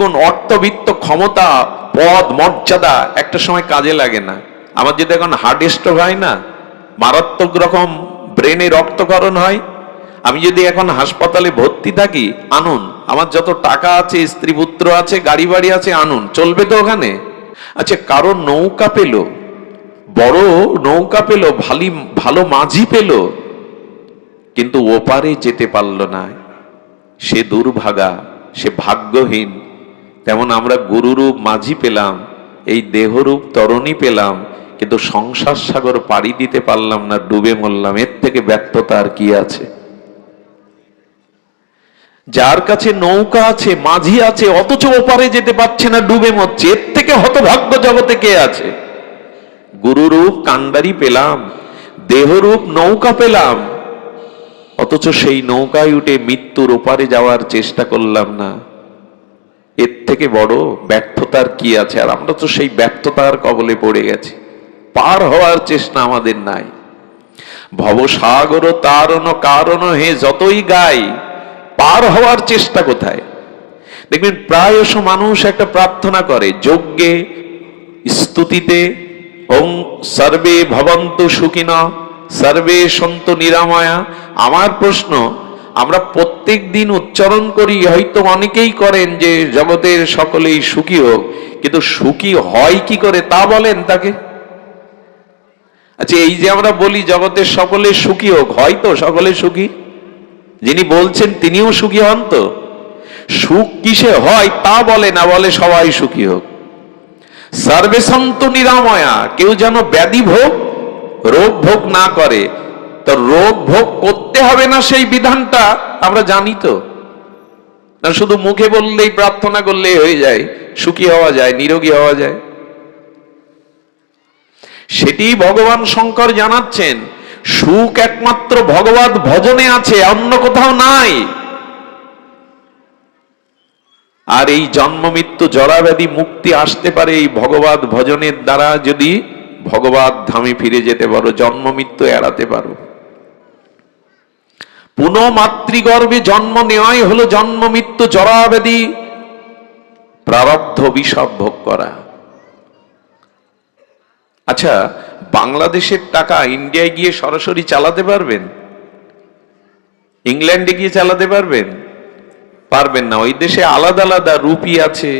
দেখুন, অর্থবিত্ত, ক্ষমতা, পদ, মর্যাদা একটা সময় কাজে লাগে না। আমার যদি এখন হার্ট স্ট্রোক হয় না, মারাত্মক রকম ব্রেনে রক্তক্ষরণ হয়, আমি যদি এখন হাসপাতালে ভর্তি থাকি, আনুন। আমার যত টাকা আছে, স্ত্রী পুত্র আছে, গাড়ি বাড়ি আছে, আনুন। চলবে তো ওখানে? আচ্ছা, কারো নৌকা পেল, বড় নৌকা পেল, ভালো মাঝি পেল, কিন্তু ওপারে যেতে পারল না, সে দুর্ভাগা, সে ভাগ্যহীন। তেমন আমরা গুরুরূপ মাঝি পেলাম, এই দেহরূপ তরণী পেলাম, কিন্তু সংসার সাগর পাড়ি দিতে পারলাম না, ডুবে মরলাম। এর থেকে ব্যর্থতা আর কি আছে? যার কাছে নৌকা আছে, মাঝি আছে, অথচ ওপারে যেতে পারছে না, ডুবে মরছে, এর থেকে হতভাগ্য জগতে কে আছে? গুরুরূপ কান্ডারি পেলাম, দেহরূপ নৌকা পেলাম, অথচ সেই নৌকায় উঠে মৃত্যুর ওপারে যাওয়ার চেষ্টা করলাম না। এর থেকে বড় ব্যর্থতার কি আছে? আর আমরা তো সেই ব্যর্থতার কবলে পড়ে গেছি। পার হওয়ার চেষ্টা আমাদের নাই। ভবসাগর তারণ কারণ হে যতই গাই, পার হওয়ার চেষ্টা কোথায়? দেখবেন প্রায়শ মানুষ একটা প্রার্থনা করে যজ্ঞে, স্তুতিতে, ওং সর্বে ভবন্তু সুখিনঃ সর্বে সন্তু নিরাময়া। আমার প্রশ্ন, আমরা প্রত্যেক দিন উচ্চারণ করি, হয়তো অনেকেই করেন যে জগতের সকলেই সুখী হোক, কিন্তু সুখী হয় কি করে তা বলেন তাকে। আচ্ছা, এই যে আমরা বলি জগতের সকলে সুখী হোক, হয়তো সকলে সুখী? যিনি বলছেন তিনিও সুখী হন তো? সুখ কিসে হয় তা বলে না, বলে সবাই সুখী হোক। সর্বে সন্তু নিরাময়া, কেউ যেন ব্যাধি ভোগ, রোগ ভোগ না করে। তো রোগ ভোগ করতে হবে না সেই বিধানটা আমরা জানি তো, না শুধু মুখে বললেই, প্রার্থনা করলেই হয়ে যায়, সুখী হওয়া যায়, নিরোগী হওয়া যায়? সেটি ভগবান শঙ্কর জানাচ্ছেন, সুখ একমাত্র ভগবত ভজনে আছে, অন্য কোথাও নাই। আর এই জন্ম মৃত্যু জরাব্যাধি মুক্তি আসতে পারে এই ভগবত ভজনের দ্বারা, যদি ভগবত ধামে ফিরে যেতে পারো, জন্ম মৃত্যু এড়াতে পারো। পুনঃ মাতৃগর্ভে জন্ম নেওয়াই হলো জন্ম মৃত্যু জরাব্যাধি প্রারব্ধ বিষয় ভোগ করা। আচ্ছা, বাংলাদেশের টাকা ইন্ডিয়ায় গিয়ে সরাসরি চালাতে পারবেন? ইংল্যান্ডে গিয়ে চালাতে পারবেন? পারবেন না। ওই দেশে আলাদা আলাদা রুপি আছে,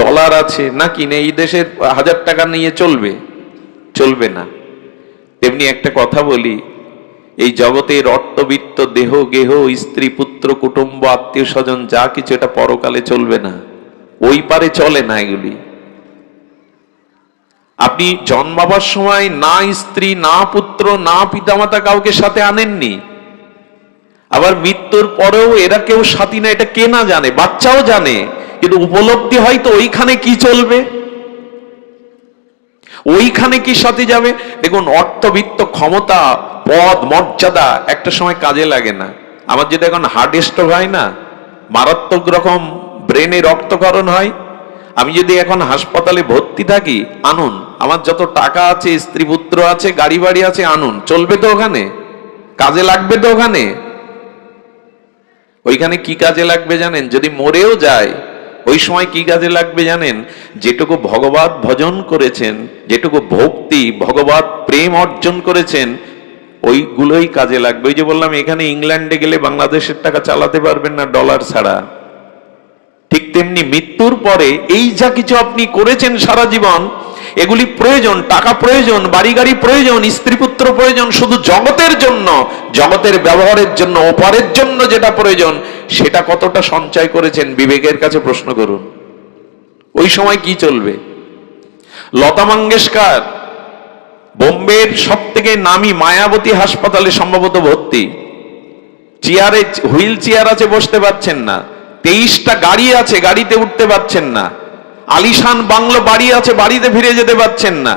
ডলার আছে, নাকি না এই দেশের 1000 টাকা নিয়ে চলবে? চলবে না। তেমনি একটা কথা বলি, এই জগতের অর্থবিত্ত, দেহ গেহ, স্ত্রী পুত্র কুটুম্ব আত্মীয় স্বজন যা কিছু, এটা পরকালে চলবে না, ওই পারে চলে না এগুলি। আপনি জন্মাবার সময় না স্ত্রী, না পুত্র, না পিতামাতা কাউকে সাথে আনেননি, আবার মৃত্যুর পরেও এরা কেউ সাথী না, এটা কে না জানে? বাচ্চাও জানে, কিন্তু উপলব্ধি হয় তো ওইখানে কি চলবে, ওইখানে কি সাথে যাবে। দেখুন, অর্থবিত্ত, ক্ষমতা, পদ, মর্যাদা একটা সময় কাজে লাগে না। আমার যদি এখন হার্ট স্ট্রোক হয় না, মারাত্মক রকম ব্রেনে রক্তক্ষরণ হয়, আমি যদি এখন হাসপাতালে ভর্তি থাকি, আনুন। আমার যত টাকা আছে, স্ত্রী পুত্র আছে, গাড়ি বাড়ি আছে, আনুন। চলবে তো ওখানে? কাজে লাগবে তো ওখানে? ওইখানে কি কাজে লাগবে জানেন? যদি মরেও যায়, ওই সময় কি কাজে লাগবে জানেন? যেটুকু ভগবত ভজন করেছেন, যেটুকু ভক্তি, ভগবত প্রেম অর্জন করেছেন, ওইগুলোই কাজে লাগবে। ওই যে বললাম, এখানে ইংল্যান্ডে গেলে বাংলাদেশের টাকা চালাতে পারবেন না ডলার ছাড়া। ঠিক তেমনি মৃত্যুর পরে এই যা কিছু আপনি করেছেন সারা জীবন, এগুলি প্রয়োজন, টাকা প্রয়োজন, বাড়ি গাড়ি প্রয়োজন, স্ত্রী পুত্র প্রয়োজন, শুধু জগতের জন্য, জগতের ব্যবহারের জন্য, ওপারের জন্য যেটা প্রয়োজন, সেটা কতটা সঞ্চয় করেছেন বিবেকের কাছে প্রশ্ন করুন। ওই সময় কি চলবে? লতা মঙ্গেশকর বোম্বের সব থেকে নামি মায়াবতী হাসপাতালে সম্ভবত ভর্তি, চেয়ারে, হুইল চেয়ার আছে, বসতে পারছেন না। 23টা গাড়ি আছে, গাড়িতে উঠতে পারছেন না। আলিশান বাংলো বাড়ি আছে, বাড়িতে ফিরে যেতে পারছেন না।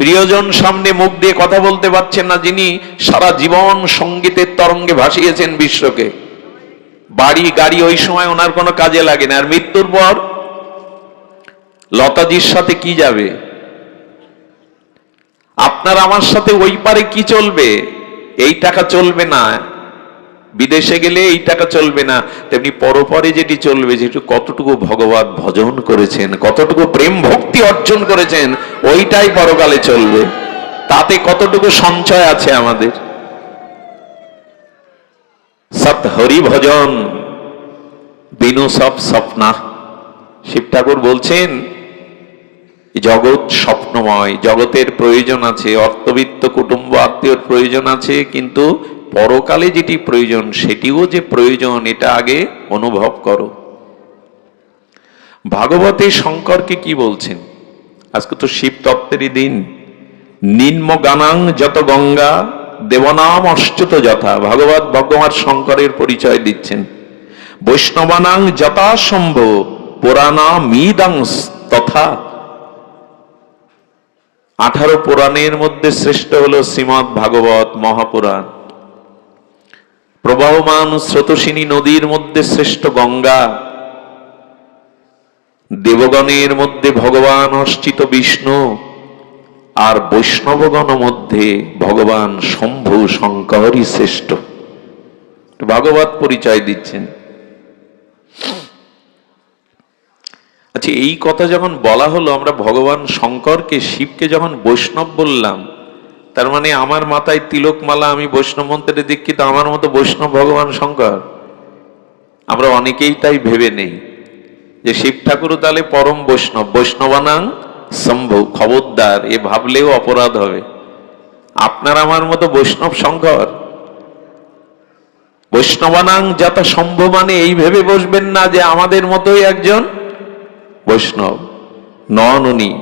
প্রিয়জন সামনে মুখ দিয়ে কথা বলতে পারছেন না, যিনি সারা জীবন সঙ্গীতের তরঙ্গে ভাসিয়েছেন বিশ্বকে। বাড়ি গাড়ি ওই সময় ওনার কোনো কাজে লাগে না। আর মৃত্যুর পর লতাজির সাথে কি যাবে? আপনার আমার সাথে ওই পারে কি চলবে? এই টাকা চলবে না। বিদেশে গেলে এই টাকা চলবে না, তেমনি পরপরে যেটি চলবে, যেটু কতটুকু ভগবত ভজন করেছেন, কতটুকু প্রেম ভক্তি অর্জন করেছেন, ওইটাই পরকালে চলবে। তাতে কতটুকু সঞ্চয় আছে আমাদের। সৎ হরি ভজন বিনু সব স্বপ্না। শিব ঠাকুর বলছেন জগৎ স্বপ্নময়, জগতের প্রয়োজন আছে, অর্থবিত্ত কুটুম্ব আত্মীয়র প্রয়োজন আছে, কিন্তু পরকালে যেটি প্রয়োজন সেটিও যে প্রয়োজন, এটা আগে অনুভব করো। ভাগবতে শঙ্করকে কি বলছেন? আজকে তো শিব তত্ত্বেরই দিন। নিম্ন গানাং যত গঙ্গা দেবনাম অচ্যুত যথা। ভাগবত ভগবান শঙ্করের পরিচয় দিচ্ছেন। বৈষ্ণবানাং যথাসম্ভব পুরাণামিদং তথা। 18 পুরাণের মধ্যে শ্রেষ্ঠ হলো শ্রীমৎ ভাগবত মহাপুরাণ। প্রবাহমান স্রোতস্বিনী নদীর মধ্যে শ্রেষ্ঠ গঙ্গা। দেবগণের মধ্যে ভগবান অর্চিত বিষ্ণু, আর বৈষ্ণবগণ মধ্যে ভগবান শম্ভু শঙ্করই শ্রেষ্ঠ। ভাগবত পরিচয় দিচ্ছেন। আচ্ছা, এই কথা যখন বলা হলো, আমরা ভগবান শঙ্করকে, শিবকে যখন বৈষ্ণব বললাম, তার মানে আমার মাথায় তিলকমালা, আমি বৈষ্ণব মন্ত্রে দীক্ষিত, আমার মতো বৈষ্ণব ভগবান শঙ্কর? আমরা অনেকেই তাই ভেবে নেই যে শিব ঠাকুরও তাহলে পরম বৈষ্ণব। বৈষ্ণবানাং শম্ভু, খবরদার, এ ভাবলেও অপরাধ হবে। আপনার আমার মতো বৈষ্ণব শঙ্কর? বৈষ্ণবানাং যত শম্ভু মানে এই ভেবে বসবেন না যে আমাদের মতোই একজন বৈষ্ণব, নন উনি।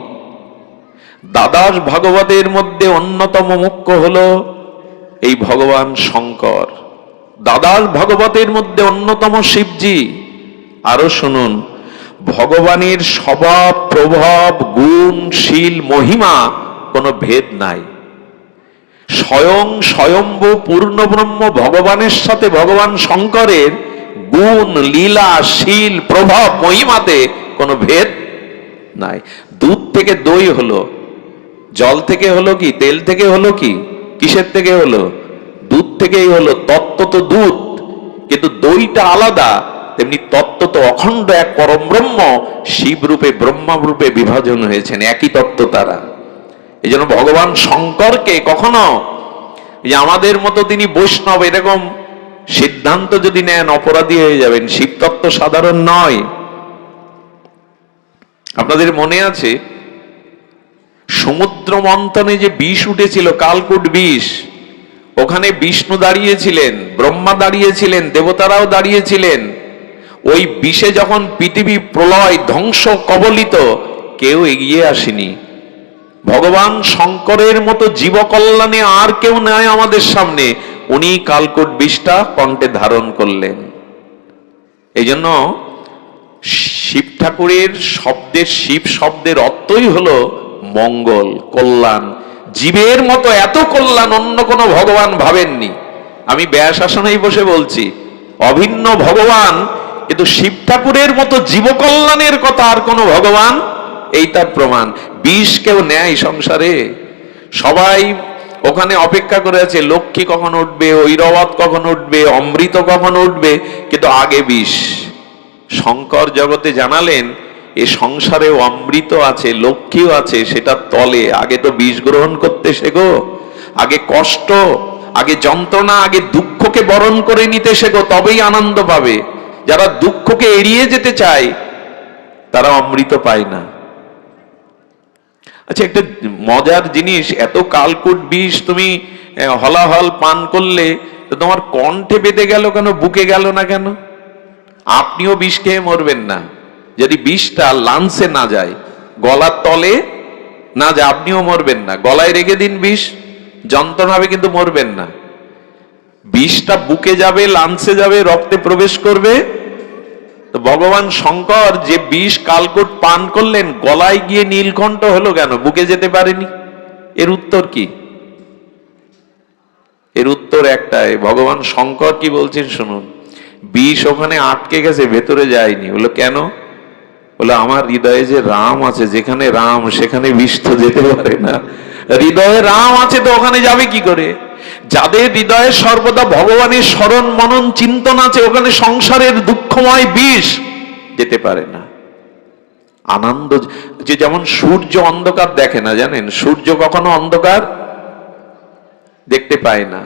দ্বাদশ ভাগবতের মধ্যে অন্যতম মুখ্য হলো এই ভগবান শঙ্কর। দ্বাদশ ভাগবতের মধ্যে অন্যতম শিবজি। আরো শুনুন, ভগবানের স্বভাব, প্রভাব, গুণ, শীল, মহিমা কোনো ভেদ নাই। স্বয়ং স্বয়ম্ভু পূর্ণ ব্রহ্ম ভগবানের সাথে ভগবান শঙ্করের গুণ, লীলা, শীল, প্রভাব, মহিমাতে কোনো ভেদ নাই। দুধ থেকে দই হলো, জল থেকে হলো কি, তেল থেকে হলো কি, কিসের থেকে হলো? দুধ থেকেই হলো। তত্ত্ব তো দুধ, কিন্তু দইটা আলাদা। তেমনি তত্ত্ব তো অখণ্ড এক পরম ব্রহ্ম, শিব রূপে ব্রহ্মা রূপে বিভাজন হয়েছেন, একই তত্ত্ব তারা। এই জন্য ভগবান শঙ্করকে কখনো যে আমাদের মতো তিনি বৈষ্ণব এরকম সিদ্ধান্ত যদি নেন, অপরাধী হয়ে যাবেন। শিব তত্ত্ব সাধারণ নয়। আপনাদের মনে আছে সমুদ্র মন্থনে যে বিষ উঠেছিল, কালকূট বিষ, ওখানে বিষ্ণু দাঁড়িয়েছিলেন, ব্রহ্মা দাঁড়িয়েছিলেন, দেবতারাও দাঁড়িয়েছিলেন। ওই বিষে যখন পৃথিবী প্রলয় ধ্বংস কবলিত, কেউ এগিয়ে আসেনি। ভগবান শঙ্করের মতো জীবকল্যাণে আর কেউ নাই আমাদের সামনে, উনি কালকূট বিষটা কণ্ঠে ধারণ করলেন। এই জন্য শিব ঠাকুরের শব্দের, শিব শব্দের অর্থই হলো মঙ্গল, কল্যাণ। জীবের মতো এত কল্যাণ অন্য কোনো ভগবান ভাবেননি। আমি ব্যাস আসনেই বসে বলছি, অভিন্ন ভগবান, কিন্তু শিব ঠাকুরের মতো জীবকল্যাণের কথা আর কোনো ভগবান, এই তার প্রমাণ। বিষ কেউ নেয় সংসারে? সবাই ওখানে অপেক্ষা করে আছে, লক্ষ্মী কখন উঠবে, ঐরবত কখন উঠবে, অমৃত কখন উঠবে, কিন্তু আগে বিষ। শঙ্কর জগতে জানালেন এ সংসারেও অমৃত আছে, লক্ষ্মীও আছে, সেটা তলে। আগে তো বিষ গ্রহণ করতে শেখো, আগে কষ্ট, আগে যন্ত্রণা, আগে দুঃখকে বরণ করে নিতে শেখো, তবেই আনন্দ পাবে। যারা দুঃখকে এড়িয়ে যেতে চায় তারা অমৃত পায় না। আচ্ছা, একটা মজার জিনিস, এত কালকূট বিষ তুমি হলাহল পান করলে, তো তোমার কণ্ঠে বেঁধে গেল কেন, বুকে গেল না কেন? আপনিও বিষ খেয়ে মরবেন না যদি বিষটা লাংসে না যায়, গলার তলে না যায়, আপনিও মরবেন না। গলায় রেখে দিন বিষ, যন্ত্রণা হবে কিন্তু মরবেন না। বিষটা বুকে যাবে, লাংসে যাবে, রক্তে প্রবেশ করবে। তো ভগবান শঙ্কর যে বিষ কালকূট পান করলেন, গলায় গিয়ে নীলকণ্ঠ হলো কেন, বুকে যেতে পারেনি? এর উত্তর কি? এর উত্তর একটাই। ভগবান শঙ্কর কি বলছেন শুনুন, বিষ ওখানে আটকে গেছে, ভেতরে যায়নি। বলো কেন? বলে আমার হৃদয়ে যে রাম আছে, যেখানে রাম সেখানে বিষ তো যেতে পারে না। হৃদয়ে রাম আছে তো ওখানে যাবে কি করে? যাদের হৃদয়ে সর্বদা ভগবানের স্মরণ মনন চিন্তন আছে, ওখানে সংসারের দুঃখময় বিষ যেতে পারে না। আনন্দ, যে যেমন সূর্য অন্ধকার দেখে না, জানেন, সূর্য কখনো অন্ধকার দেখতে পায় না,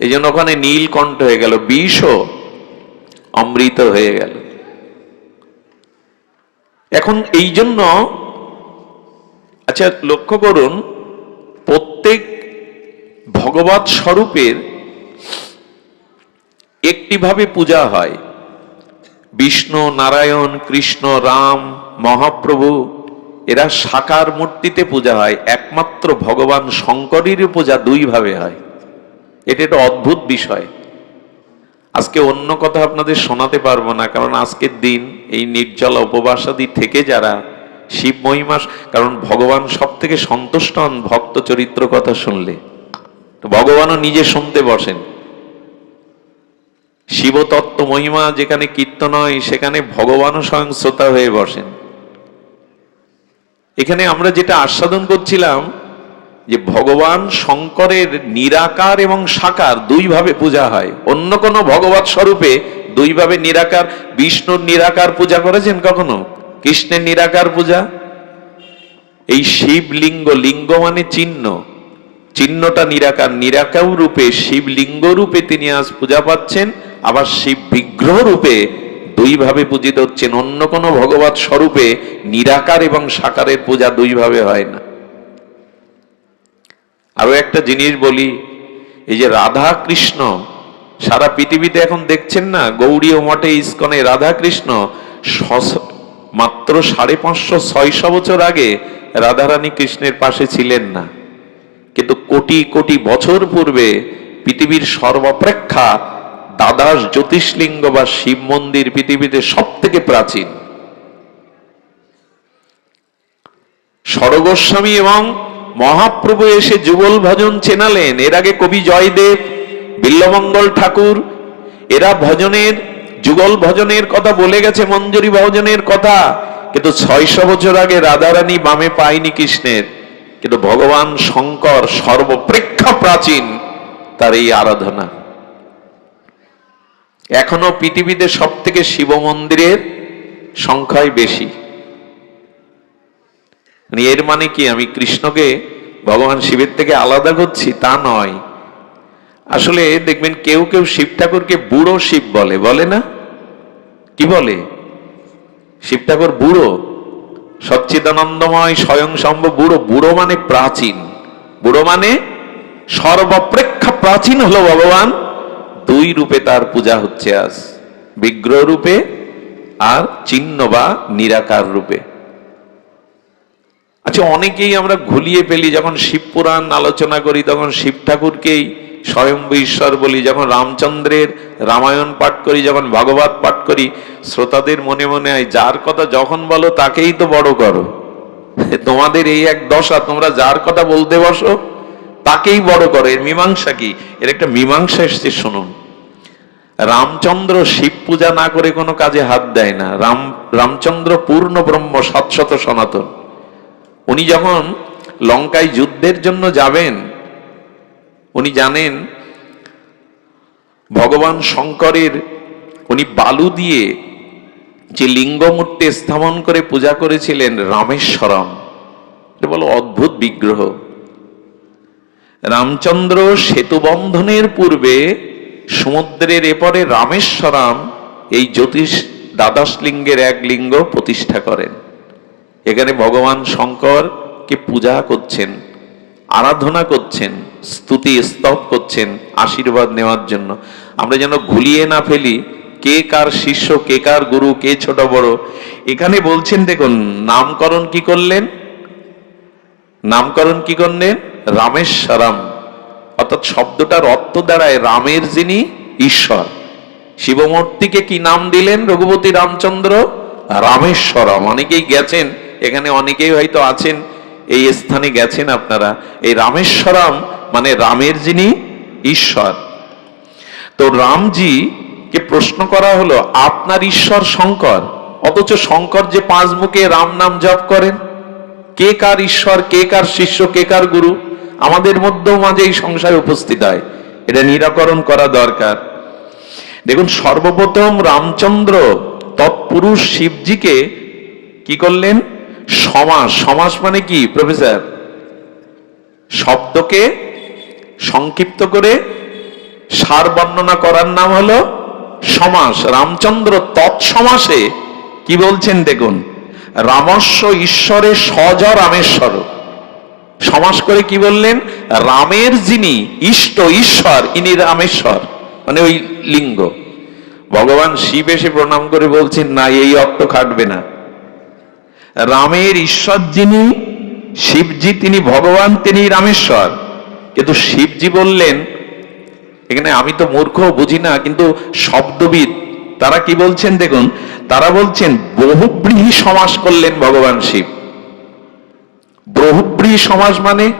এই জন্য ওখানে নীলকণ্ঠ হয়ে গেল, বিষও অমৃত হয়ে গেল। এখন এই জন্য আচ্ছা লক্ষ্য করুন, প্রত্যেক ভগবৎ স্বরূপের একটি ভাবে পূজা হয়। বিষ্ণু, নারায়ণ, কৃষ্ণ, রাম, মহাপ্রভু এরা সাকার মূর্তিতে পূজা হয়। একমাত্র ভগবান শঙ্করের পূজা দুই ভাবে হয়। এটা একটা অদ্ভুত বিষয়। আজকে অন্য কথা আপনাদের শোনাতে পারবো না, কারণ আজকের দিন এই নির্জলা উপবাসাদি থেকে যারা শিব মহিমা, কারণ ভগবান সব থেকে সন্তুষ্ট হন ভক্ত চরিত্র কথা শুনলে। ভগবানও নিজে শুনতে বসেন। শিবতত্ত্ব মহিমা যেখানে কীর্তন হয়, সেখানে ভগবানও স্বয়ং শ্রোতা হয়ে বসেন। এখানে আমরা যেটা আস্বাদন করছিলাম যে ভগবান শঙ্করের নিরাকার এবং সাকার দুই ভাবে পূজা হয়। অন্য কোনো ভগবৎ স্বরূপে দুই ভাবে নিরাকার, বিষ্ণুর নিরাকার পূজা করেছেন কখনো? কৃষ্ণের নিরাকার পূজা। এই শিবলিঙ্গ, লিঙ্গ মানে চিহ্ন, চিহ্নটা নিরাকার, নিরাকার রূপে শিবলিঙ্গ রূপে তিনি আজ পূজা পাচ্ছেন, আবার শিব বিগ্রহ রূপে দুই ভাবে পূজিত হচ্ছেন। অন্য কোনো ভগবৎ স্বরূপে নিরাকার এবং সাকারের পূজা দুই ভাবে হয় না। আরো একটা জিনিস বলি, এই যে রাধা কৃষ্ণ সারা পৃথিবীতে এখন দেখছেন না, গৌড়ীয় মঠে ইস্কনে রাধা কৃষ্ণ মাত্র 550-600 বছর আগে রাধারানী কৃষ্ণের পাশে ছিলেন না, কিন্তু কোটি কোটি বছর পূর্বে পৃথিবীর সর্বাপেক্ষা দ্বাদশ জ্যোতিষলিঙ্গ বা শিব মন্দির পৃথিবীতে সব থেকে প্রাচীন। সরগোস্বামী এবং মহাপ্রভু এসে যুগল ভজন চেনালেন। এর আগে কবি জয়দেব, বিল্লমঙ্গল ঠাকুর এরা ভজনের, যুগল ভজনের কথা বলে গেছে, মঞ্জুরি ভজনের কথা, কিন্তু 600 বছর আগে রাধারানী বামে পায়নি কৃষ্ণের। কিন্তু ভগবান শঙ্কর সর্বপ্রেক্ষা প্রাচীন তার এই আরাধনা। এখনো পৃথিবীতে সব থেকে শিব মন্দিরের সংখ্যাই বেশি। এর মানে কি আমি কৃষ্ণকে ভগবান শিবের থেকে আলাদা করছি তা নয়। আসলে দেখবেন কেউ কেউ শিব ঠাকুরকে বুড়ো শিব বলে, বলে না? কি বলে? শিব ঠাকুর বুড়ো, সচ্চিদানন্দময় স্বয়ং সম্ভব বুড়ো। বুড়ো মানে প্রাচীন, বুড়ো মানে সর্বাপেক্ষা প্রাচীন হলো ভগবান। দুই রূপে তার পূজা হচ্ছে আজ, বিগ্রহ রূপে আর চিহ্ন বা নিরাকার রূপে। আচ্ছা, অনেকেই আমরা ঘুলিয়ে ফেলি, যখন শিব পুরাণ আলোচনা করি তখন শিব ঠাকুরকেই স্বয়ম্ভু ঈশ্বর বলি, যখন রামচন্দ্রের রামায়ণ পাঠ করি, যখন ভাগবত পাঠ করি, শ্রোতাদের মনে মনে হয় যার কথা যখন বলো তাকেই তো বড় করো। তোমাদের এই এক দশা, তোমরা যার কথা বলতে বসো তাকেই বড় করো। এর মীমাংসা কি? এর একটা মীমাংসা এসছে, শুনুন। রামচন্দ্র শিব পূজা না করে কোনো কাজে হাত দেয় না। রামচন্দ্র পূর্ণ ব্রহ্ম, শাশ্বত সনাতন। উনি যখন লঙ্কায় যুদ্ধের জন্য যাবেন, উনি জানেন ভগবান শঙ্করের, উনি বালু দিয়ে যে লিঙ্গ মূর্তি স্থাপন করে পূজা করেছিলেন রামেশ্বরম, এটা বলো অদ্ভুত বিগ্রহ। রামচন্দ্র সেতু বন্ধনের পূর্বে সমুদ্রের এপারে রামেশ্বরম এই জ্যোতিষ দ্বাদশ লিঙ্গের এক লিঙ্গ প্রতিষ্ঠা করেন। এখানে ভগবান শঙ্করকে পূজা করছেন, আরাধনা করছেন, স্তুতি স্তব করছেন আশীর্বাদ নেওয়ার জন্য। আমরা যেন ঘুলিয়ে না ফেলি কে কার শিষ্য, কে কার গুরু, কে ছোট বড়। এখানে বলছেন, দেখুন নামকরণ কি করলেন, নামকরণ কি করলেন? রামেশ্বরম, অর্থাৎ শব্দটার অর্থ দাঁড়ায় রামের যিনি ঈশ্বর। শিবমূর্তিকে কি নাম দিলেন রঘুপতি রামচন্দ্র? রামেশ্বরম। অনেকেই গেছেন এখানে, অনেকেই হয়তো আছেন এই স্থানে, গেছেন আপনারা। এই রামেশ্বরম মানে রামের যিনি ঈশ্বর। তো রামজি কে প্রশ্ন করা হলো, আপনার ঈশ্বর শঙ্কর, অথচ শঙ্কর যে 5 মুখে রাম নাম জপ করেন, কে কার ঈশ্বর, কে কার শিষ্য, কে কার গুরু? আমাদের মধ্যেও মাঝে এই সংসারে উপস্থিত হয়, এটা নিরাকরণ করা দরকার। দেখুন, সর্বপ্রথম রামচন্দ্র তৎপুরুষ শিবজিকে কি করলেন? সমাস। সমাস মানে কি প্রফেসর? শব্দকে সংক্ষিপ্ত করে সার বর্ণনা করার নাম হলো সমাস। রামচন্দ্র তৎসমাসে কি বলছেন দেখুন, রামস্য ঈশ্বরে সজ রামেশ্বর। সমাস করে কি বললেন? রামের যিনি ইষ্ট ঈশ্বর, ইনি রামেশ্বর, মানে ওই লিঙ্গ। ভগবান শিব এসে প্রণাম করে বলছেন, না, এই অর্থ খাটবে না। রামের ঈশ্বর যিনি শিবজি, তিনি ভগবান, তিনি রামেশ্বর। কিন্তু শিবজি বললেন, এখানে আমি তো মূর্খ, বুঝি না, কিন্তু শব্দবিদ তারা কি বলছেন দেখুন, তারা বলছেন বহুব্রীহি সমাস করলেন ভগবান শিব। বহুব্রীহি সমাস মানে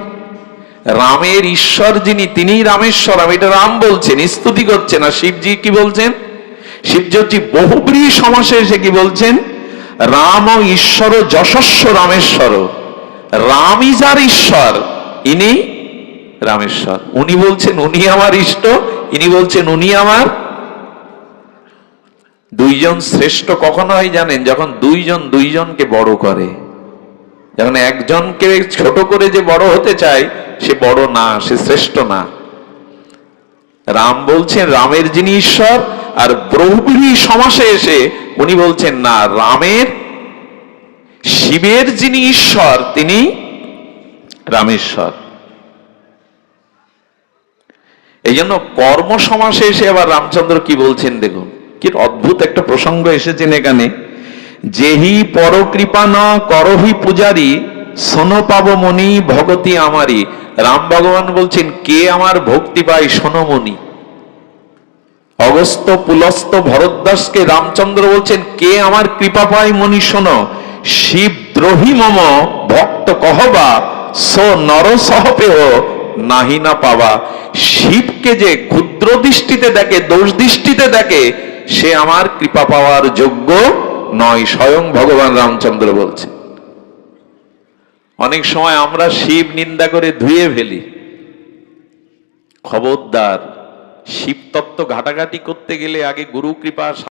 রামের ঈশ্বর যিনি, তিনি রামেশ্বর। আমি এটা রাম বলছেন, স্তুতি করছেন। আর শিবজি কি বলছেন? শিবজি হচ্ছে বহুব্রীহি সমাসে এসে কি বলছেন? রাম ও ঈশ্বর যশস্ব রামেশ্বর। রামই যার ঈশ্বর, ইনি রামেশ্বর। উনি বলছেন উনি আমার ইষ্ট, ইনি বলছেন উনি আমার। দুইজন শ্রেষ্ঠ কখন হয় জানেন? যখন দুইজন দুইজনকে বড় করে। যখন একজনকে ছোট করে যে বড় হতে চায়, সে বড় না, সে শ্রেষ্ঠ না। রাম বলছেন রামের যিনি ঈশ্বর, আর বহুব্রীহি সমাসে এসে উনি বলছেন না, রামের শিবের যিনি ঈশ্বর, তিনি রামেশ্বর। এই জন্য কর্ম সমাসে এসে আবার রামচন্দ্র কি বলছেন দেখুন, কি অদ্ভুত একটা প্রসঙ্গ এসেছেন এখানে। যেহি পরকৃপা ন করহি পূজারি, শোনো পাব মনি ভগতি আমারি। রাম ভগবান বলছেন, কে আমার ভক্তি পায় শোনো মনি। অগস্ত্য পুলস্ত্য ভরদ্বাসকে রামচন্দ্র বলছেন, কে আমার কৃপা পায় মনি শোনো। শিব দ্রোহী মম ভক্ত কহবা, সো নর সহপেহ নাহি না পাবা। শিবকে যে ক্ষুদ্র দৃষ্টিতে দেখে, দোষ দৃষ্টিতে দেখে, সে আমার কৃপা পাওয়ার যোগ্য নয়, স্বয়ং ভগবান রামচন্দ্র বলছেন। অনেক সময় আমরা শিব নিন্দা করে ধুয়ে ফেলি। খবরদার, শিব তত্ত্ব ঘাটাঘাটি করতে গেলে আগে গুরু কৃপা